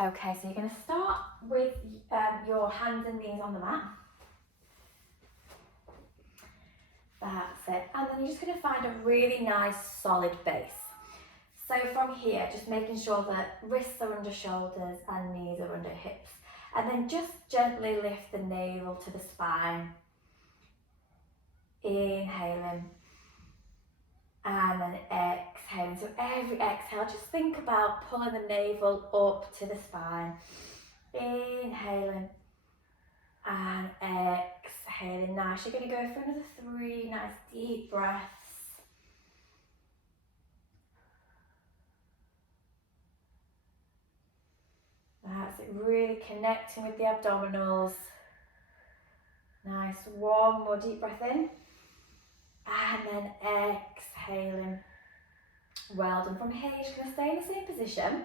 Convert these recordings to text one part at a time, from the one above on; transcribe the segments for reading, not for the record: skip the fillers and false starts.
Okay, so you're going to start with your hands and knees on the mat. That's it. And then you're just going to find a really nice solid base. So from here, just making sure that wrists are under shoulders and knees are under hips. And then just gently lift the navel to the spine. Inhaling. And then exhaling. So every exhale, just think about pulling the navel up to the spine. Inhaling. And exhaling. Nice. You're going to go for another 3 nice deep breaths. That's it, really connecting with the abdominals. Nice, 1 more deep breath in. And then exhaling. Well done. From here, you're just going to stay in the same position.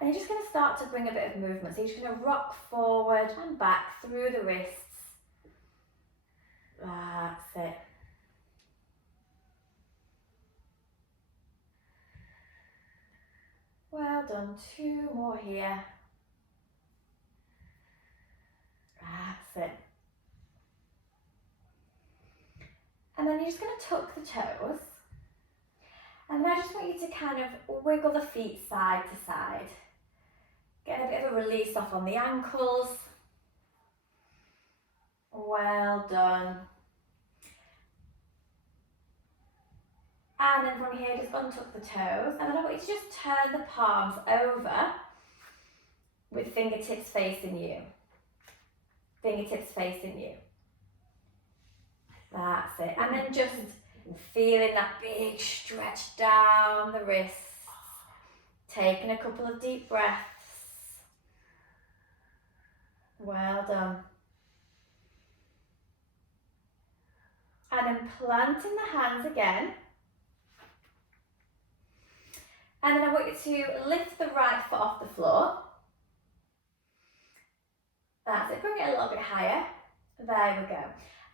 And you're just going to start to bring a bit of movement. So you're just going to rock forward and back through the wrists. That's it. Well done. 2 more here. That's it. And then you're just going to tuck the toes. And then I just want you to kind of wiggle the feet side to side. Get a bit of a release off on the ankles. Well done. And then from here, just untuck the toes. And then I want you to just turn the palms over with fingertips facing you. Fingertips facing you. That's it. And then just feeling that big stretch down the wrists. Taking a couple of deep breaths. Well done. And then planting the hands again. And then I want you to lift the right foot off the floor. That's it, bring it a little bit higher. There we go.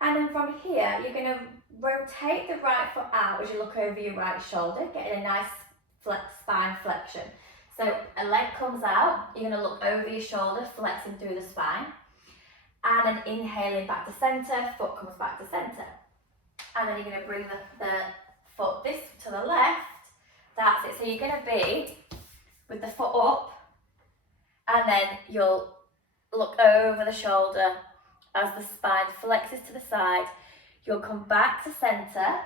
And then from here, you're going to rotate the right foot out as you look over your right shoulder, getting a nice spine flexion. So a leg comes out, you're going to look over your shoulder, flexing through the spine. And then inhaling back to centre, foot comes back to centre. And then you're going to bring the foot this to the left. That's it. So you're going to be with the foot up, and then you'll look over the shoulder as the spine flexes to the side. You'll come back to centre,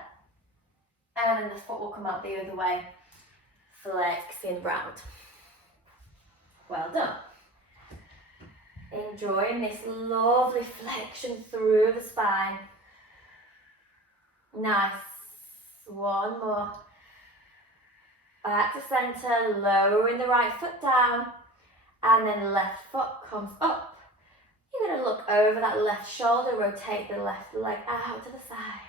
and then the foot will come out the other way, flexing round. Well done. Enjoying this lovely flexion through the spine. Nice. 1 more. Back to centre, lowering the right foot down, and then left foot comes up. You're going to look over that left shoulder, rotate the left leg out to the side.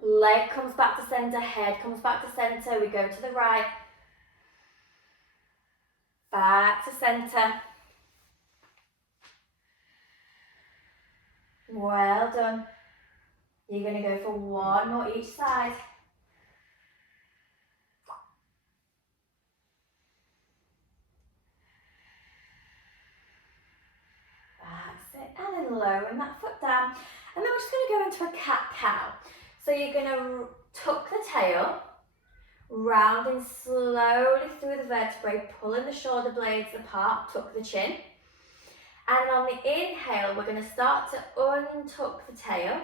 Leg comes back to centre, head comes back to centre, we go to the right. Back to centre. Well done. You're going to go for 1 more each side. And then lowering that foot down. And then we're just going to go into a cat-cow. So you're going to tuck the tail, rounding slowly through the vertebrae, pulling the shoulder blades apart, tuck the chin. And on the inhale, we're going to start to untuck the tail.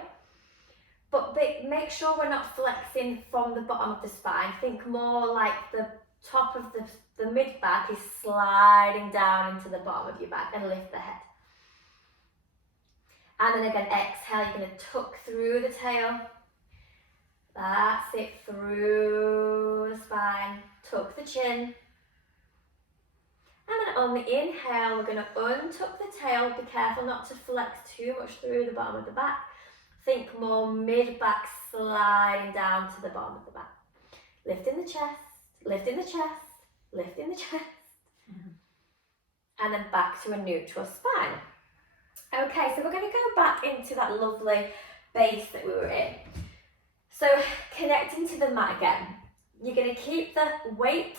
But make sure we're not flexing from the bottom of the spine. Think more like the top of the mid-back is sliding down into the bottom of your back, and lift the head. And then again, exhale, you're going to tuck through the tail. That's it, through the spine. Tuck the chin. And then on the inhale, we're going to untuck the tail. Be careful not to flex too much through the bottom of the back. Think more mid-back sliding down to the bottom of the back. Lifting the chest, lifting the chest, lifting the chest. And then back to a neutral spine. Okay, so we're going to go back into that lovely base that we were in. So connecting to the mat again. You're going to keep the weight,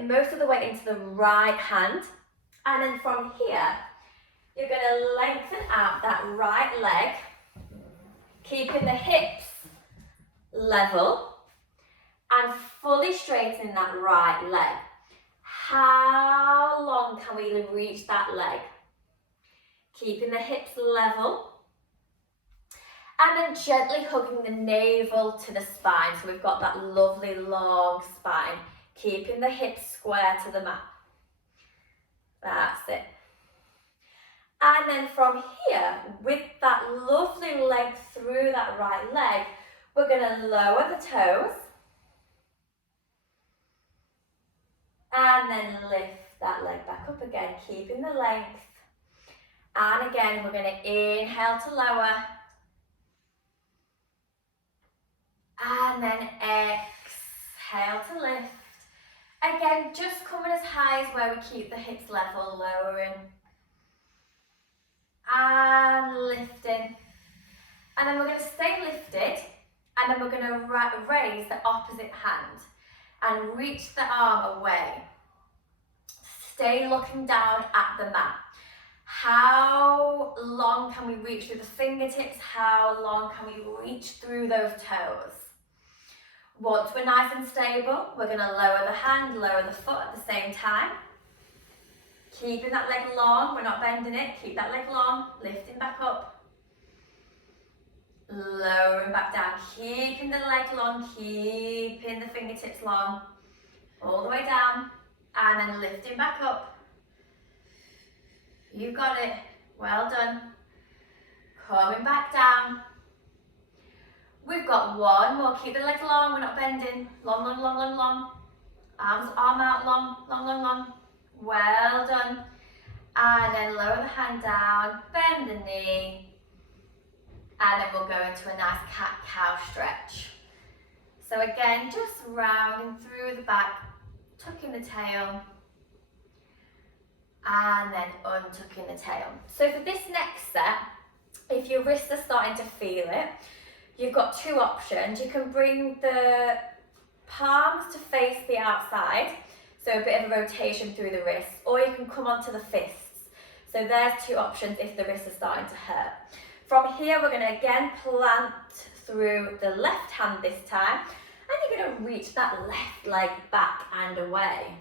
most of the weight into the right hand. And then from here, you're going to lengthen out that right leg, keeping the hips level and fully straightening that right leg. How long can we reach that leg? Keeping the hips level. And then gently hugging the navel to the spine. So we've got that lovely long spine. Keeping the hips square to the mat. That's it. And then from here, with that lovely length through that right leg, we're going to lower the toes. And then lift that leg back up again, keeping the length. And again, we're going to inhale to lower. And then exhale to lift. Again, just coming as high as where we keep the hips level, lowering. And lifting. And then we're going to stay lifted. And then we're going to raise the opposite hand. And reach the arm away. Stay looking down at the mat. How long can we reach through the fingertips? How long can we reach through those toes? Once we're nice and stable, we're going to lower the hand, lower the foot at the same time. Keeping that leg long, we're not bending it. Keep that leg long, lifting back up. Lowering back down, keeping the leg long, keeping the fingertips long. All the way down, and then lifting back up. You got it. Well done. Coming back down. We've got one more. Keep the legs long. We're not bending. Long, long, long, long, long. Arm out long, long, long, long. Well done. And then lower the hand down. Bend the knee. And then we'll go into a nice cat-cow stretch. So again, just rounding through the back, tucking the tail. And then untucking the tail. So for this next set, if your wrists are starting to feel it, you've got two options. You can bring the palms to face the outside, so a bit of a rotation through the wrists, or you can come onto the fists. So there's two options if the wrists are starting to hurt. From here, we're going to again plant through the left hand this time, and you're going to reach that left leg back and away.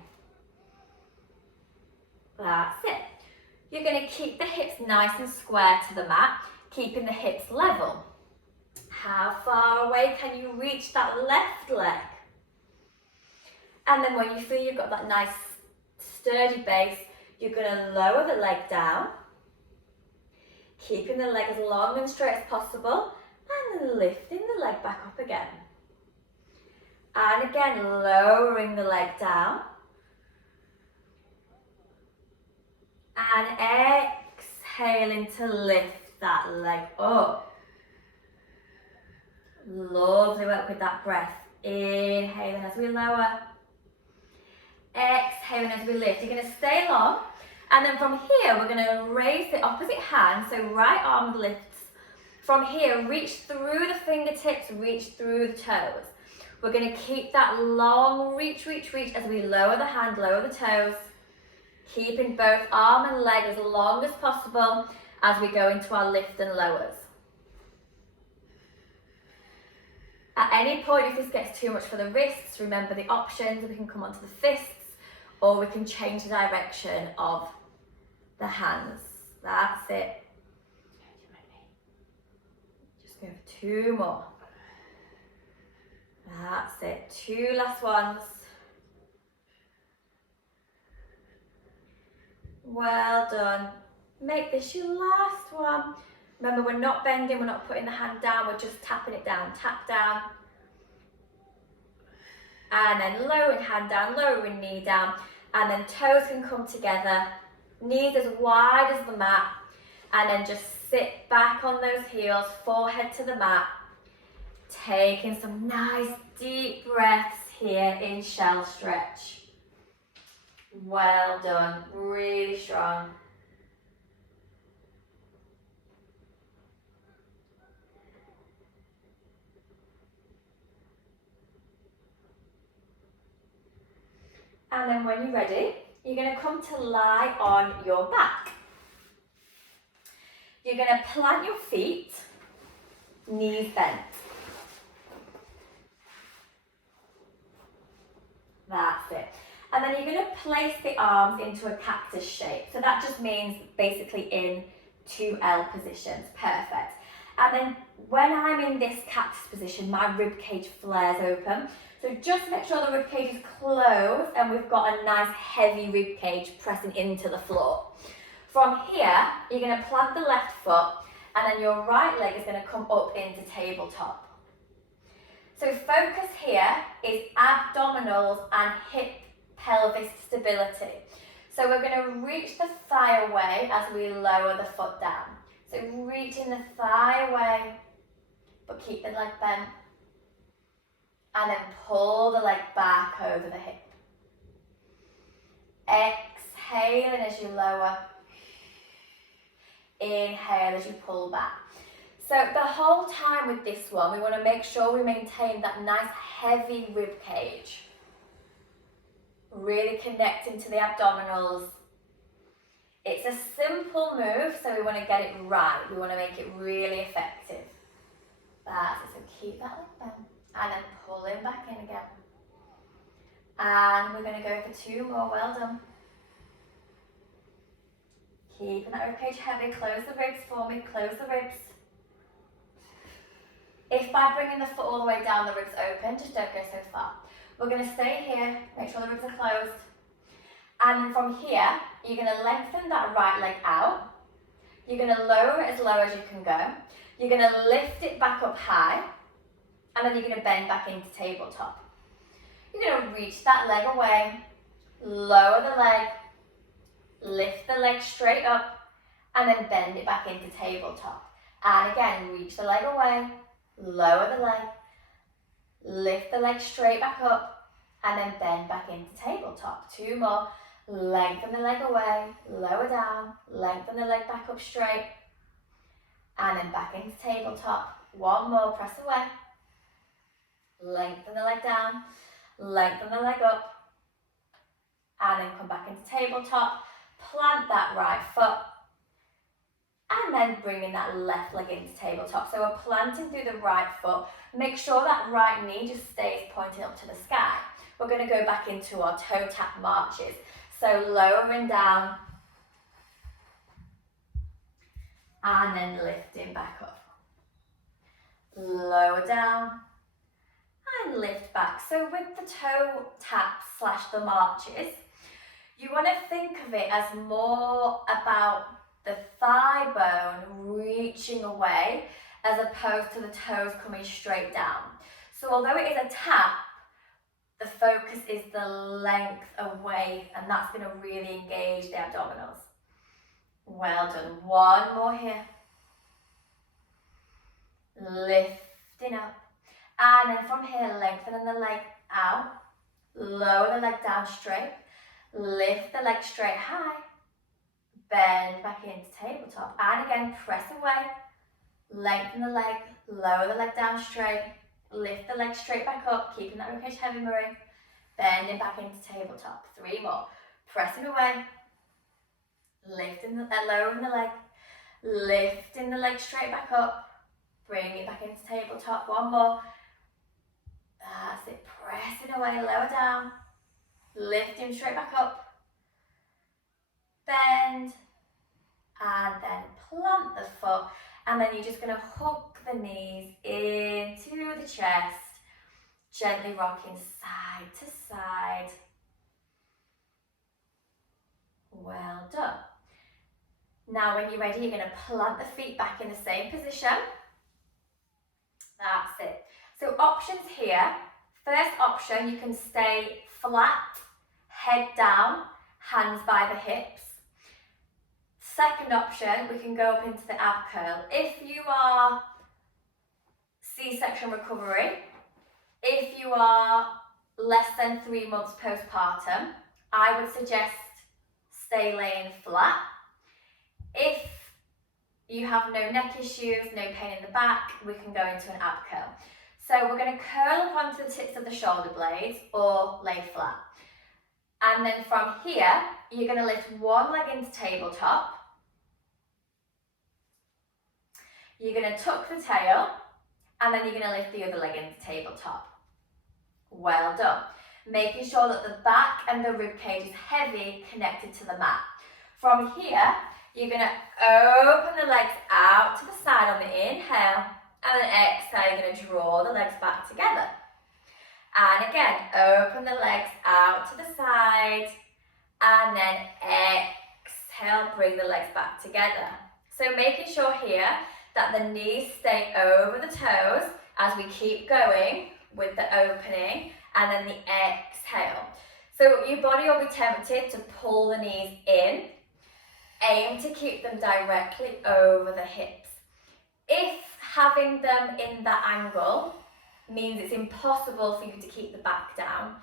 That's it. You're going to keep the hips nice and square to the mat, keeping the hips level. How far away can you reach that left leg? And then when you feel you've got that nice sturdy base, you're going to lower the leg down, keeping the leg as long and straight as possible, and then lifting the leg back up again. And again, lowering the leg down. And exhaling to lift that leg up. Lovely work with that breath. Inhaling as we lower. Exhaling as we lift. You're going to stay long. And then from here, we're going to raise the opposite hand. So right arm lifts. From here, reach through the fingertips, reach through the toes. We're going to keep that long reach as we lower the hand, lower the toes. Keeping both arm and leg as long as possible as we go into our lift and lowers. At any point, if this gets too much for the wrists, remember the options. We can come onto the fists, or we can change the direction of the hands. That's it. Just go for two more. That's it. Two last ones. Well done. Make this your last one. Remember, we're not bending, we're not putting the hand down, we're just tapping it down. Tap down. And then lowering hand down, lowering knee down. And then toes can come together. Knees as wide as the mat. And then just sit back on those heels, forehead to the mat. Taking some nice deep breaths here in shell stretch. Well done, really strong. And then when you're ready, you're going to come to lie on your back. You're going to plant your feet, knees bent. That's it. And then you're going to place the arms into a cactus shape. So that just means basically in 2L positions. Perfect. And then when I'm in this cactus position, my rib cage flares open. So just make sure the rib cage is closed and we've got a nice heavy rib cage pressing into the floor. From here, you're going to plant the left foot and then your right leg is going to come up into tabletop. So focus here is abdominals and hip pelvis stability. So we're going to reach the thigh away as we lower the foot down. So reaching the thigh away, but keep the leg bent. And then pull the leg back over the hip. Exhaling as you lower. Inhale as you pull back. So the whole time with this one, we want to make sure we maintain that nice heavy rib cage. Really connecting to the abdominals. It's a simple move, so we want to get it right. We want to make it really effective. That's it. So keep that leg bent. And then pulling back in again. And we're going to go for 2 more. Well done. Keeping that rib cage heavy. Close the ribs for me. Close the ribs. If by bringing the foot all the way down, the ribs open, just don't go so far. We're going to stay here. Make sure the ribs are closed. And then from here, you're going to lengthen that right leg out. You're going to lower it as low as you can go. You're going to lift it back up high. And then you're going to bend back into tabletop. You're going to reach that leg away, lower the leg, lift the leg straight up, and then bend it back into tabletop. And again, reach the leg away, lower the leg, lift the leg straight back up, and then bend back into tabletop. 2 more. Lengthen the leg away, lower down, lengthen the leg back up straight, and then back into tabletop. 1 more, press away. Lengthen the leg down, lengthen the leg up, and then come back into tabletop. Plant that right foot, and then bringing that left leg into tabletop. So we're planting through the right foot. Make sure that right knee just stays pointing up to the sky. We're going to go back into our toe tap marches. So lowering down, and then lifting back up. Lower down, and lift back. So with the toe taps / the marches, you want to think of it as more about the thigh bone reaching away as opposed to the toes coming straight down. So although it is a tap, the focus is the length away, and that's going to really engage the abdominals. Well done. 1 more here. Lifting up. And then from here, lengthening the leg out. Lower the leg down straight. Lift the leg straight high. Bend back into tabletop. And again, press away. Lengthen the leg. Lower the leg down straight. Lift the leg straight back up. Keeping that ribcage heavy, Marie. Bending back into tabletop. 3 more. Pressing away. Lifting lowering the leg. Lifting the leg straight back up. Bring it back into tabletop. 1 more. That's it. Pressing away. Lower down. Lifting straight back up. Bend. And then plant the foot. And then you're just going to hook the knees into the chest. Gently rocking side to side. Well done. Now when you're ready, you're going to plant the feet back in the same position. That's it. So options here. First option, you can stay flat, head down, hands by the hips. Second option, we can go up into the ab curl. If you are C-section recovery, if you are less than 3 months postpartum, I would suggest stay laying flat. If you have no neck issues, no pain in the back, we can go into an ab curl. So we're going to curl up onto the tips of the shoulder blades or lay flat. And then from here, you're going to lift one leg into tabletop. You're going to tuck the tail, and then you're going to lift the other leg into tabletop. Well done. Making sure that the back and the rib cage is heavy, connected to the mat. From here, you're going to open the legs out to the side on the inhale, and then exhale, you're going to draw the legs back together. And again, open the legs out to the side, and then exhale, bring the legs back together. So making sure here that the knees stay over the toes as we keep going with the opening, and then the exhale. So your body will be tempted to pull the knees in. Aim to keep them directly over the hips. If having them in that angle means it's impossible for you to keep the back down,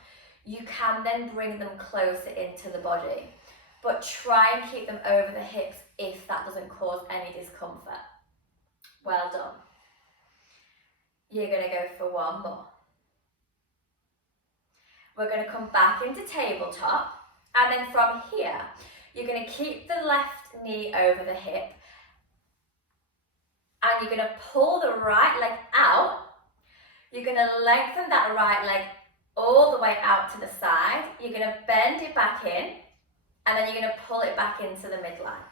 you can then bring them closer into the body. But try and keep them over the hips if that doesn't cause any discomfort. Well done. You're going to go for one more. We're going to come back into tabletop, and then from here, you're going to keep the left knee over the hip, and you're going to pull the right leg out. You're going to lengthen that right leg all the way out to the side. You're going to bend it back in, and then you're going to pull it back into the midline.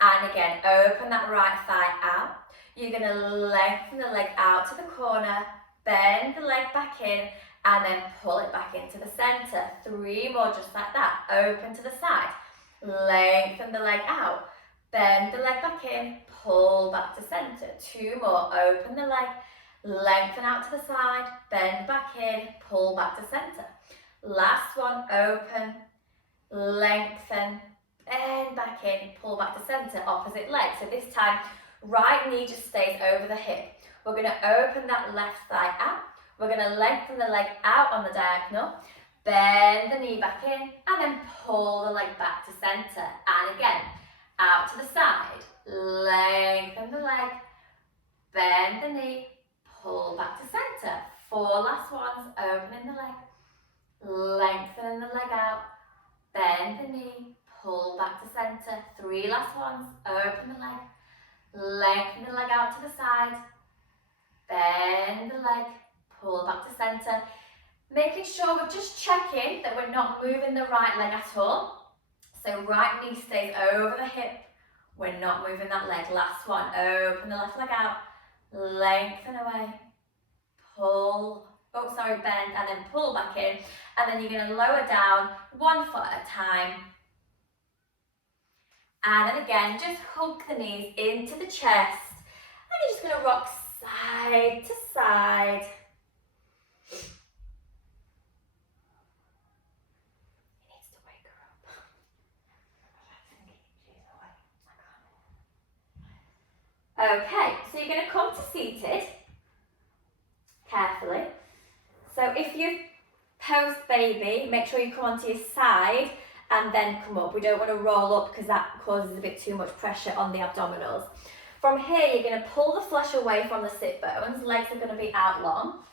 And again, open that right thigh out. You're going to lengthen the leg out to the corner, bend the leg back in, and then pull it back into the center. 3 more just like that. Open to the side. Lengthen the leg out. Bend the leg back in, pull back to center. 2 more. Open the leg, lengthen out to the side, bend back in, pull back to center. Last one. Open, lengthen, bend back in, pull back to center. Opposite leg. So this time, right knee just stays over the hip. We're going to open that left thigh out. We're going to lengthen the leg out on the diagonal, bend the knee back in, and then pull the leg back to center. And again, out to the side, lengthen the leg, bend the knee, pull back to center. 4 last ones. Opening the leg, lengthening the leg out, bend the knee, pull back to center. 3 last ones. Open the leg, lengthen the leg out to the side, bend the leg, pull back to center. Making sure we're just checking that we're not moving the right leg at all. So right knee stays over the hip. We're not moving that leg. Last one. Open the left leg out, lengthen away, pull, bend, and then pull back in. And then you're going to lower down 1 foot at a time. And then again, just hug the knees into the chest. And you're just going to rock side to side. He needs to wake her up. Okay, so you're going to come to seated, carefully. So if you post baby, make sure you come onto your side and then come up. We don't want to roll up because that causes a bit too much pressure on the abdominals. From here, you're going to pull the flesh away from the sit bones. Legs are going to be out long.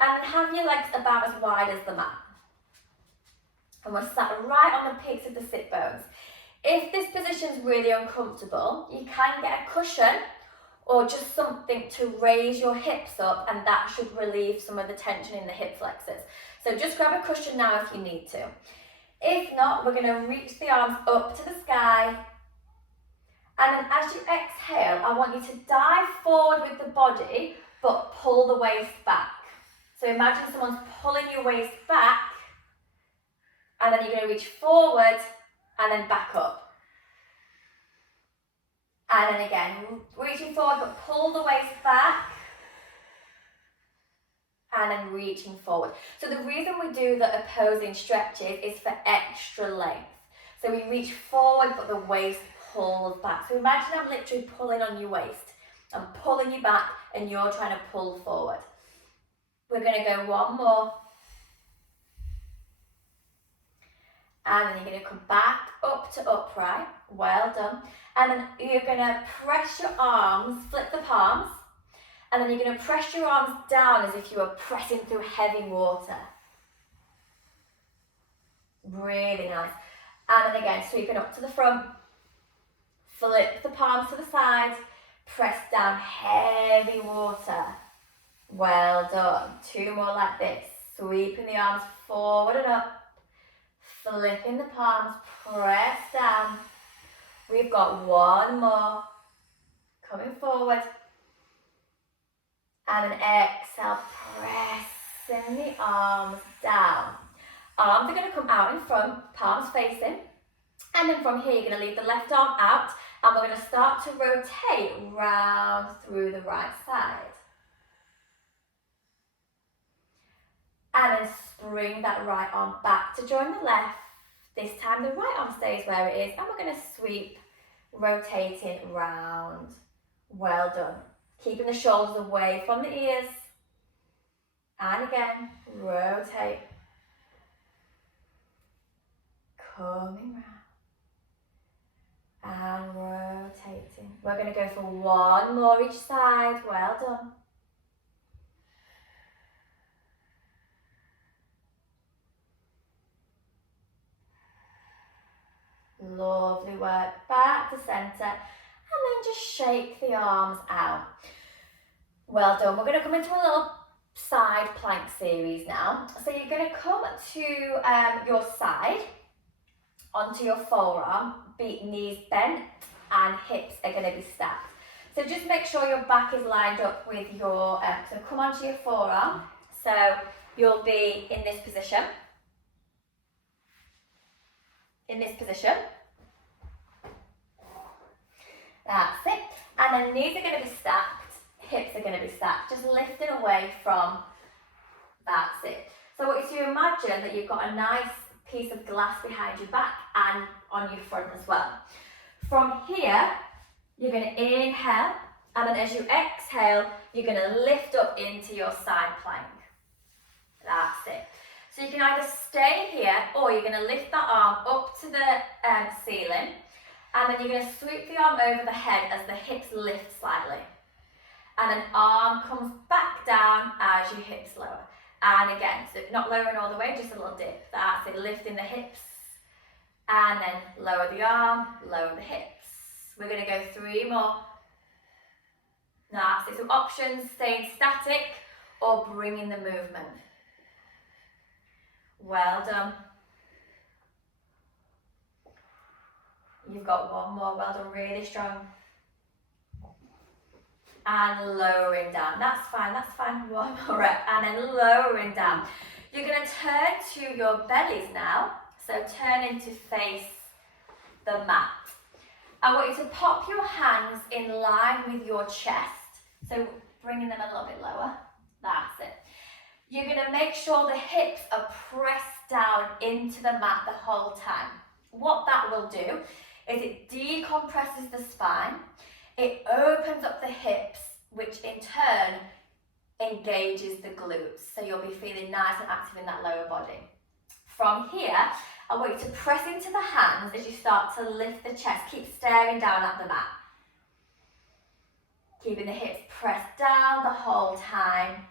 And then have your legs about as wide as the mat. And we're sat right on the peaks of the sit bones. If this position is really uncomfortable, you can get a cushion or just something to raise your hips up, and that should relieve some of the tension in the hip flexors. So just grab a cushion now if you need to. If not, we're going to reach the arms up to the sky. And then as you exhale, I want you to dive forward with the body, but pull the waist back. So imagine someone's pulling your waist back, and then you're going to reach forward and then back up. And then again, reaching forward, but pull the waist back. And then reaching forward. So the reason we do the opposing stretches is for extra length. So we reach forward, but the waist pulls back. So imagine I'm literally pulling on your waist. I'm pulling you back and you're trying to pull forward. We're going to go one more. And then you're going to come back up to upright. Well done. And then you're going to press your arms, flip the palms. And then you're going to press your arms down as if you were pressing through heavy water. Really nice. And then again, sweeping up to the front, flip the palms to the side, press down, heavy water. Well done. 2 more like this. Sweeping the arms forward and up, flipping the palms, press down. We've got 1 more. Coming forward. And then exhale, pressing the arms down. Arms are going to come out in front, palms facing. And then from here, you're going to leave the left arm out. And we're going to start to rotate round through the right side. And then spring that right arm back to join the left. This time the right arm stays where it is. And we're going to sweep, rotating round. Well done. Keeping the shoulders away from the ears. And again, rotate. Coming round. And rotating. We're going to go for 1 more each side. Well done. Lovely work. Back to centre. And then just shake the arms out. Well done. We're going to come into a little side plank series now. So you're going to come to your side, onto your forearm, knees bent, and hips are going to be stacked. So just make sure your back is lined up with your, so come onto your forearm. So you'll be in this position. In this position. That's it. And then knees are going to be stacked, hips are going to be stacked, just lifting away from, that's it. So I want you to imagine that you've got a nice piece of glass behind your back and on your front as well. From here, you're going to inhale, and then as you exhale, you're going to lift up into your side plank. That's it. So you can either stay here, or you're going to lift that arm up to the ceiling, and then you're going to sweep the arm over the head as the hips lift slightly. And then arm comes back down as your hips lower. And again, so not lowering all the way, just a little dip. That's it, lifting the hips. And then lower the arm, lower the hips. We're going to go 3 more. That's it. So options, staying static or bringing the movement. Well done. You've got 1 more. Well done, really strong. And lowering down. That's fine, that's fine. 1 more rep. And then lowering down. You're going to turn to your bellies now. So turning to face the mat. I want you to pop your hands in line with your chest. So bringing them a little bit lower. That's it. You're going to make sure the hips are pressed down into the mat the whole time. What that will do is it decompresses the spine. It opens up the hips, which in turn engages the glutes. So you'll be feeling nice and active in that lower body. From here, I want you to press into the hands as you start to lift the chest. Keep staring down at the mat. Keeping the hips pressed down the whole time.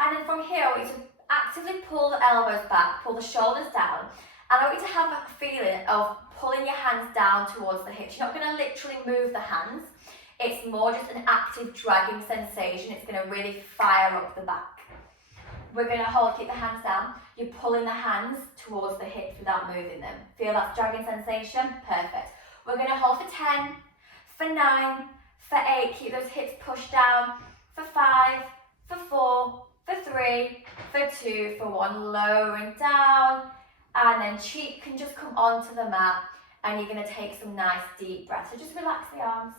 And then from here, I want you to actively pull the elbows back, pull the shoulders down. And I want you to have a feeling of pulling your hands down towards the hips. You're not going to literally move the hands. It's more just an active dragging sensation. It's going to really fire up the back. We're going to hold, keep the hands down. You're pulling the hands towards the hips without moving them. Feel that dragging sensation? Perfect. We're going to hold for 10, for 9, for 8. Keep those hips pushed down. For 5, for 4, for 3, for 2, for 1. Lowering down. And then cheek can just come onto the mat, and you're going to take some nice deep breaths. So just relax the arms.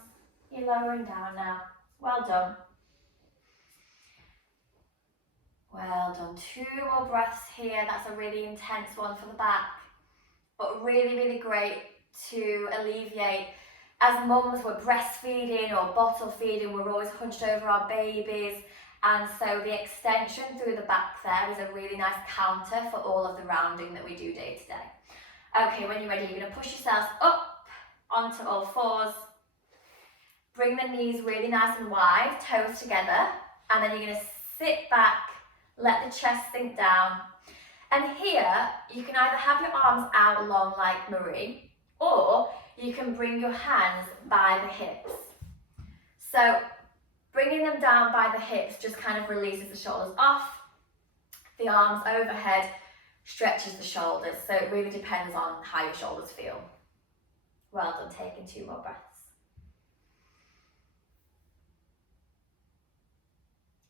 You're lowering down now. Well done. Well done. 2 more breaths here. That's a really intense one for the back, but really, really great to alleviate. As mums, we're breastfeeding or bottle feeding, we're always hunched over our babies. And so the extension through the back there is a really nice counter for all of the rounding that we do day to day. Okay, when you're ready, you're going to push yourselves up onto all fours. Bring the knees really nice and wide, toes together. And then you're going to sit back, let the chest sink down. And here, you can either have your arms out long like Marie, or you can bring your hands by the hips. So bringing them down by the hips just kind of releases the shoulders off. The arms overhead stretches the shoulders. So it really depends on how your shoulders feel. Well done, taking 2 more breaths.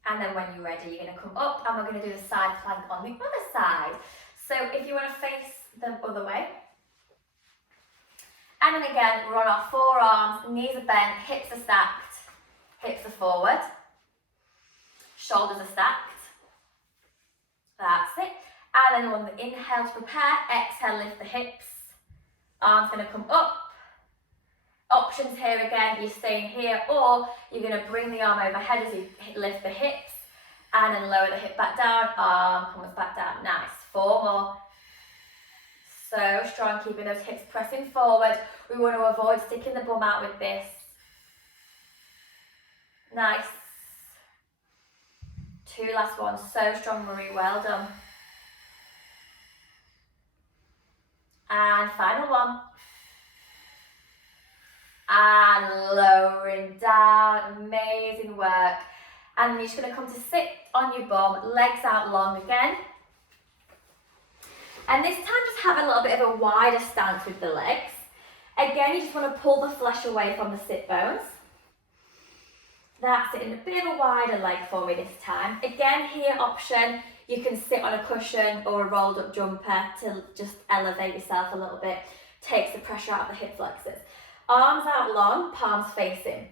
And then when you're ready, you're going to come up and we're going to do the side plank on the other side. So if you want to face the other way. And then again, we're on our forearms, knees are bent, hips are stacked, hips are forward, shoulders are stacked. That's it. And then on the inhale to prepare, exhale, lift the hips. Arms going to come up. Options here again, you're staying here, or you're going to bring the arm overhead as you lift the hips and then lower the hip back down, arm comes back down. Nice. 4 more. So strong, keeping those hips pressing forward. We want to avoid sticking the bum out with this. Nice. 2 last ones. So strong, Marie. Well done. And final one. And lowering down. Amazing work. And then you're just going to come to sit on your bum, legs out long again. And this time just have a little bit of a wider stance with the legs. Again, you just want to pull the flesh away from the sit bones. That's it, and a bit of a wider leg for me this time. Again, here option, you can sit on a cushion or a rolled up jumper to just elevate yourself a little bit. Takes the pressure out of the hip flexors. Arms out long, palms facing.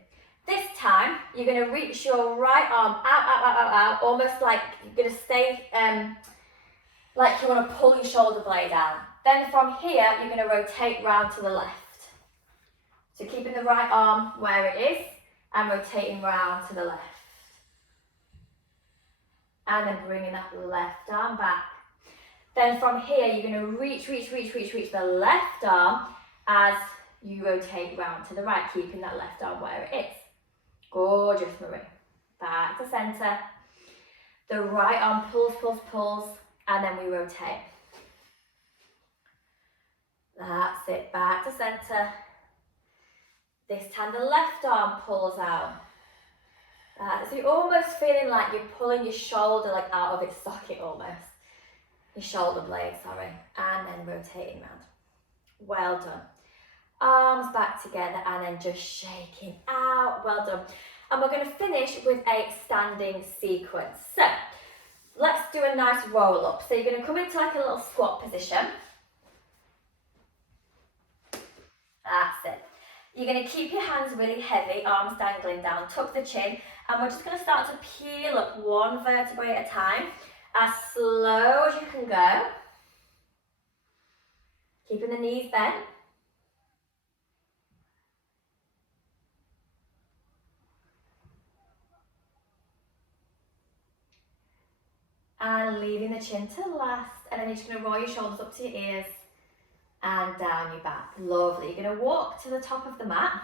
This time, you're going to reach your right arm out, almost like you're going to stay, like you want to pull your shoulder blade out. Then from here, you're going to rotate round to the left. So keeping the right arm where it is and rotating round to the left. And then bringing that left arm back. Then from here, you're going to reach the left arm as you rotate round to the right, keeping that left arm where it is. Gorgeous, Marie. Back to centre. The right arm pulls, and then we rotate. That's it, back to centre. This time the left arm pulls out. So you're almost feeling like you're pulling your shoulder like out of its socket almost. Your shoulder blade, sorry. And then rotating round. Well done. Arms back together and then just shaking out. Well done. And we're going to finish with a standing sequence. So let's do a nice roll up. So you're going to come into like a little squat position. That's it. You're going to keep your hands really heavy, arms dangling down, tuck the chin, and we're just going to start to peel up one vertebrae at a time, as slow as you can go. Keeping the knees bent. And leaving the chin to last, and then you're just going to roll your shoulders up to your ears and down your back. Lovely. You're going to walk to the top of the mat.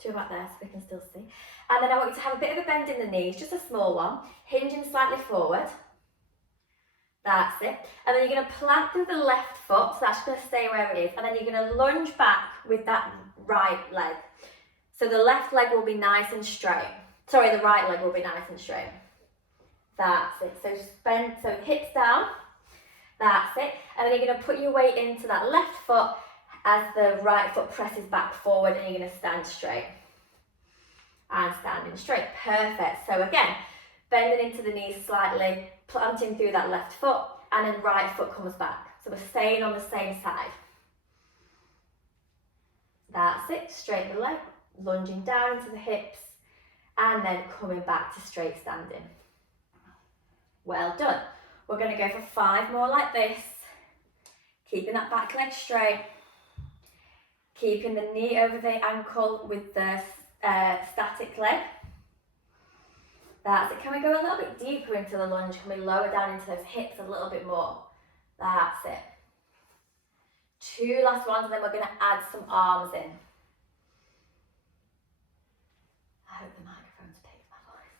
To about there so we can still see. And then I want you to have a bit of a bend in the knees, just a small one, hinging slightly forward. That's it. And then you're going to plant through the left foot, so that's going to stay where it is. And then you're going to lunge back with that right leg. So the left leg will be nice and straight. Sorry, the right leg will be nice and straight. That's it. So just bend, so hips down. That's it. And then you're going to put your weight into that left foot as the right foot presses back forward, and you're going to stand straight. And standing straight. Perfect. So again, bending into the knees slightly, planting through that left foot, and then right foot comes back. So we're staying on the same side. That's it. Straighten the leg, lunging down into the hips, and then coming back to straight standing. Well done. We're going to go for 5 more like this. Keeping that back leg straight. Keeping the knee over the ankle with the static leg. That's it. Can we go a little bit deeper into the lunge? Can we lower down into those hips a little bit more? That's it. 2 last ones, and then we're going to add some arms in. I hope the microphone's picked my voice.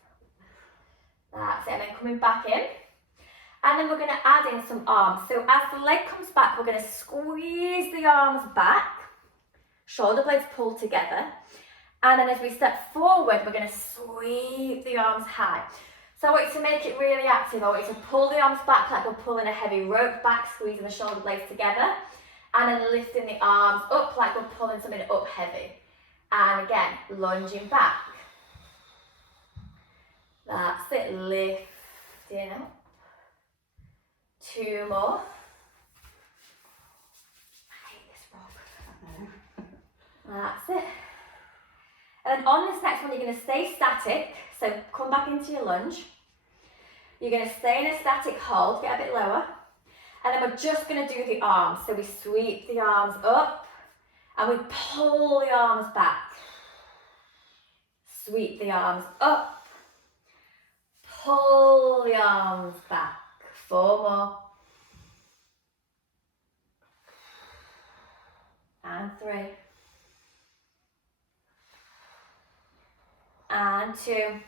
That's it. And then coming back in. And then we're going to add in some arms. So as the leg comes back, we're going to squeeze the arms back, shoulder blades pull together. And then as we step forward, we're going to sweep the arms high. So I want you to make it really active. I want you to pull the arms back like we're pulling a heavy rope back, squeezing the shoulder blades together. And then lifting the arms up like we're pulling something up heavy. And again, lunging back. That's it, lifting up. 2 more. I hate this rope. That's it. And then on this next one, you're going to stay static. So come back into your lunge. You're going to stay in a static hold, get a bit lower. And then we're just going to do the arms. So we sweep the arms up and we pull the arms back. Sweep the arms up. Pull the arms back. 4 more. And 3. And 2.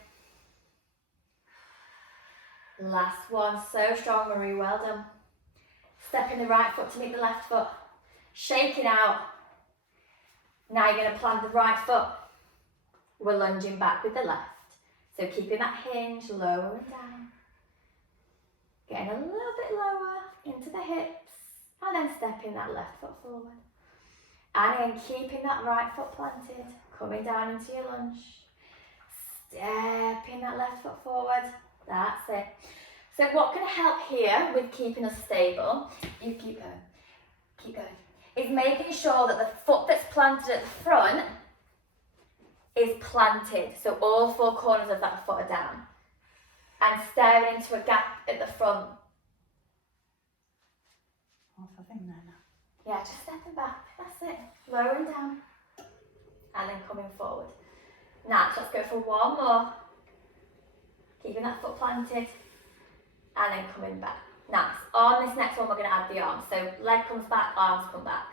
Last one. So strong, Marie. Well done. Stepping the right foot to meet the left foot. Shaking out. Now you're going to plant the right foot. We're lunging back with the left. So keeping that hinge, lowering down. Getting a little bit lower into the hips. And then stepping that left foot forward. And then keeping that right foot planted. Coming down into your lunge. Stepping that left foot forward. That's it. So what can help here with keeping us stable, you keep going, is making sure that the foot that's planted at the front is planted. So all 4 corners of that foot are down. And staring into a gap at the front. What's the thing there now? Yeah, just stepping back. That's it. Lowering down. And then coming forward. Now, let's go for 1 more. Keeping that foot planted. And then coming back. Nice. On this next one, we're going to add the arms. So leg comes back, arms come back.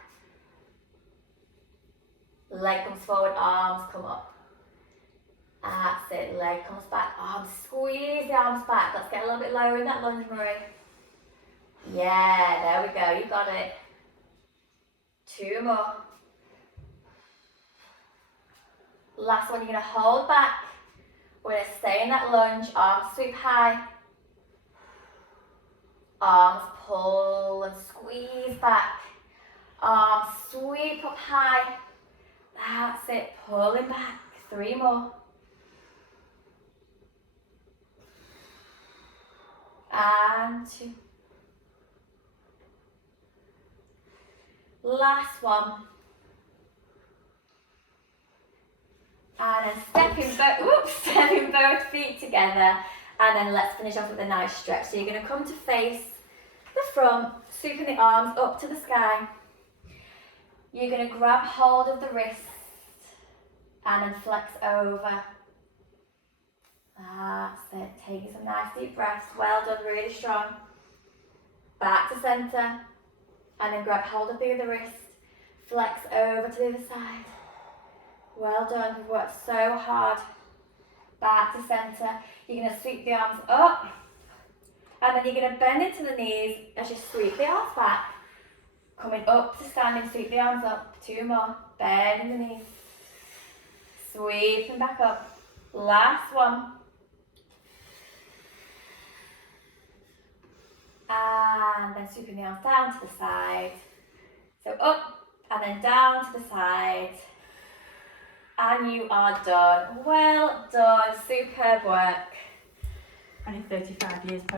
Leg comes forward, arms come up. That's it. Leg comes back, arms. Squeeze the arms back. Let's get a little bit lower in that lunge, Marie. Yeah, there we go. You got it. 2 more. Last one, you're going to hold back. We're going to stay in that lunge. Arms sweep high. Arms pull and squeeze back. Arms sweep up high. That's it. Pulling back. 3 more. And 2. Last one. And then stepping both feet together. And then let's finish off with a nice stretch. So you're going to come to face the front, sweeping the arms up to the sky. You're going to grab hold of the wrist and then flex over. That's it. Taking some nice deep breaths. Well done, really strong. Back to centre. And then grab hold of the other wrist. Flex over to the other side. Well done. You've worked so hard. Back to centre. You're going to sweep the arms up. And then you're going to bend into the knees as you sweep the arms back. Coming up to standing, sweep the arms up. 2 more. Bend in the knees. Sweeping back up. Last one. And then sweeping the arms down to the side. So up and then down to the side. And you are done. Well done. Superb work. Only 35 years